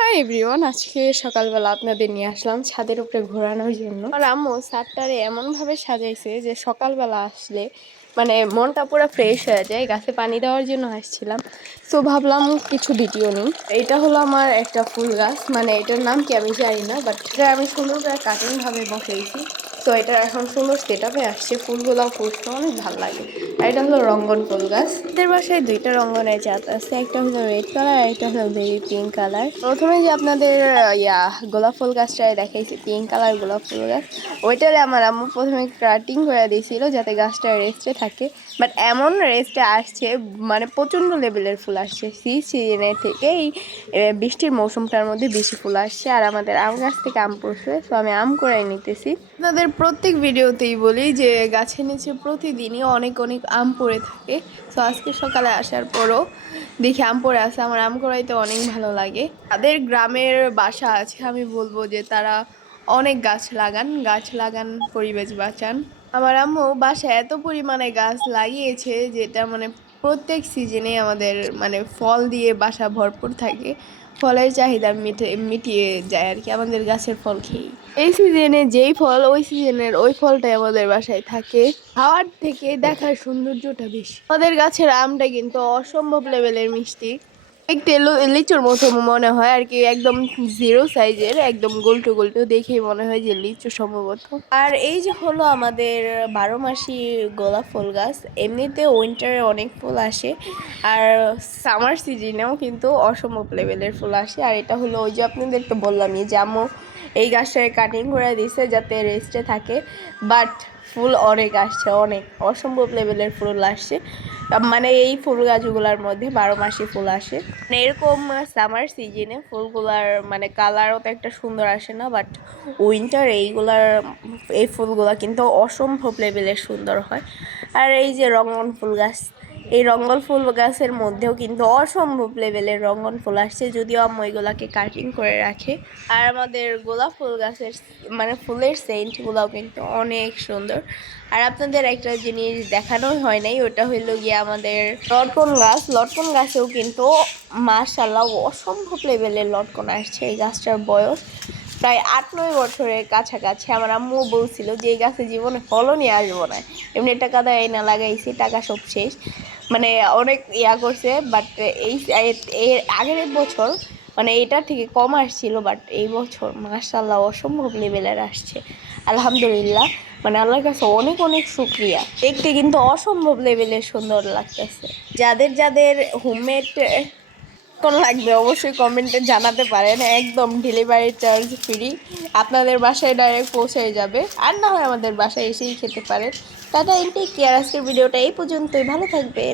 Hi everyone, আজকে সকালবেলা আপনাদের নিয়ে আসলাম ছাদের উপরে ঘোরানোর জন্য। আর আম্মু ছাদটারে এমনভাবে সাজাইছে যে সকালবেলা আসলে মানে মনটা পুরো ফ্রেশ হয়ে যায়। গাছে পানি দেওয়ার জন্য আসছিলাম, তো ভাবলাম কিছু ভিডিও নিই। এটা হলো আমার একটা ফুল গাছ, মানে এটার নাম কি আমি জানি না, বাট এটা আমি সুন্দর করে কাটিং ভাবে বসাইছি। তো এটা এখন সুন্দর সেট আপে আসছে, ফুলগুলো ফুটছে, অনেক ভালো লাগে। আর এটা হলো রঙ্গন ফুল গাছ। এদের বাসায় দুইটা রঙ্গনের জাত আছে, একটা হলো রেড কালার আর একটা হলো বেবি পিঙ্ক কালার। প্রথমে যে আপনাদের গোলাপ ফুল গাছটা দেখাইছি, পিঙ্ক কালার গোলাপ ফুল গাছ, ওইটারে আমার আম্মু প্রথমে কাটিং করে দিয়েছিল যাতে গাছটা রেস্টে থাকে। বাট এমন রেস্টে আসছে, মানে প্রচন্ড লেভেলের ফুল আসছে। সিজনের থেকে এই বৃষ্টির মৌসুমটার মধ্যে বেশি ফুল আসছে। আর আমাদের আম গাছ থেকে আম পড়ছে, তো আমি আম করে নিতেছি। আপনাদের প্রত্যেক ভিডিওতেই বলি যে গাছের নিচে প্রতিদিনই অনেক অনেক আম পড়ে থাকে। তো আজকে সকালে আসার পরও দেখি আম পড়ে আছে। আমার আম কুড়াইতে অনেক ভালো লাগে। তাদের গ্রামের বাসা আছে, আমি বলবো যে তারা অনেক গাছ লাগান, পরিবেশ বাঁচান। আমার আম্মু বাসায় এত পরিমাণে গাছ লাগিয়েছে যেটা মানে প্রত্যেক সিজনে আমাদের মানে ফল দিয়ে বাসা ভরপুর থাকে। ফলের চাহিদা মিটিয়ে যায় আর কি আমাদের গাছের ফল খেয়ে। এই সিজনে যেই ফল, ওই সিজনের ওই ফলটাই আমাদের বাসায় থাকে। খাওয়ার থেকে দেখার সৌন্দর্যটা বেশি। আমাদের গাছের আমটা কিন্তু অসম্ভব লেভেলের মিষ্টি। দেখতে লিচুর মতো মনে হয় আর কি, একদম জিরো সাইজের, একদম গোলটু গোলটু, দেখেই মনে হয় যে লিচু সম্ভবত। আর এই যে হলো আমাদের 12 মাসি গোলাপ ফুল গাছ। এমনিতে উইন্টারে অনেক ফুল আসে, আর সামার সিজনেও কিন্তু অসম্ভব লেভেলের ফুল আসে। আর এটা হলো ওই যে আপনাদেরকে বললামই যে আম্মু এই গাছটাকে কাটিং করে দিছে যাতে রেস্টে থাকে। বাট ফুল অনেক আসছে, অনেক অসম্ভব লেভেলের ফুল আসছে। মানে এই ফুল গাছগুলোর মধ্যে 12 মাসই ফুল আসে। মানে এরকম সামার সিজনে ফুলগুলার মানে কালারও তো একটা সুন্দর আসে না, বাট উইন্টার এই ফুলগুলা কিন্তু অসম্ভব লেভেলের সুন্দর হয়। আর এই যে রঙ্গন ফুল গাছ, এই রঙ্গন ফুল গাছের মধ্যেও কিন্তু অসম্ভব লেভেলের রঙ্গন ফুল আসছে, যদিও আম্মু এগুলাকে কাটিং করে রাখে। আর আমাদের গোলাপ ফুল গাছের মানে ফুলের সেন্টগুলোও কিন্তু অনেক সুন্দর। আর আপনাদের একটা জিনিস দেখানোই হয় নাই, ওটা হইলো গিয়ে আমাদের লটকন গাছ। লটকন গাছেও কিন্তু মাশাআল্লাহ অসম্ভব লেভেলের লটকন আসছে। এই গাছটার বয়স প্রায় 8-9 বছরের কাছাকাছি। আমার আম্মু বলছিল যে এই গাছে জীবনে ফলও নিয়ে আসবো না, এমনি টাকা দেয় না লাগাইছি, টাকা সব শেষ, মানে অনেক করছে। বাট এই আগের বছর মানে এটা থেকে কম আসছিল, বাট এই বছর মাশাআল্লাহ অসম্ভব লেভেলের আসছে। আলহামদুলিল্লাহ, মানে আল্লাহর কাছে অনেক অনেক শুক্রিয়া। দেখতে কিন্তু অসম্ভব লেভেলের সুন্দর লাগতেছে। যাদের যাদের হোমমেড কোন লাগবে অবশ্যই কমেন্টে জানাতে পারেন, একদম ডেলিভারি চার্জ ফ্রি, আপনাদের বাসায় ডাইরেক্ট পৌঁছে যাবে। আর না হয় আমাদের বাসায় এসেই খেতে পারেন। Tata, take care. আজকের ভিডিওটা এই পর্যন্তই, ভালো থাকবে।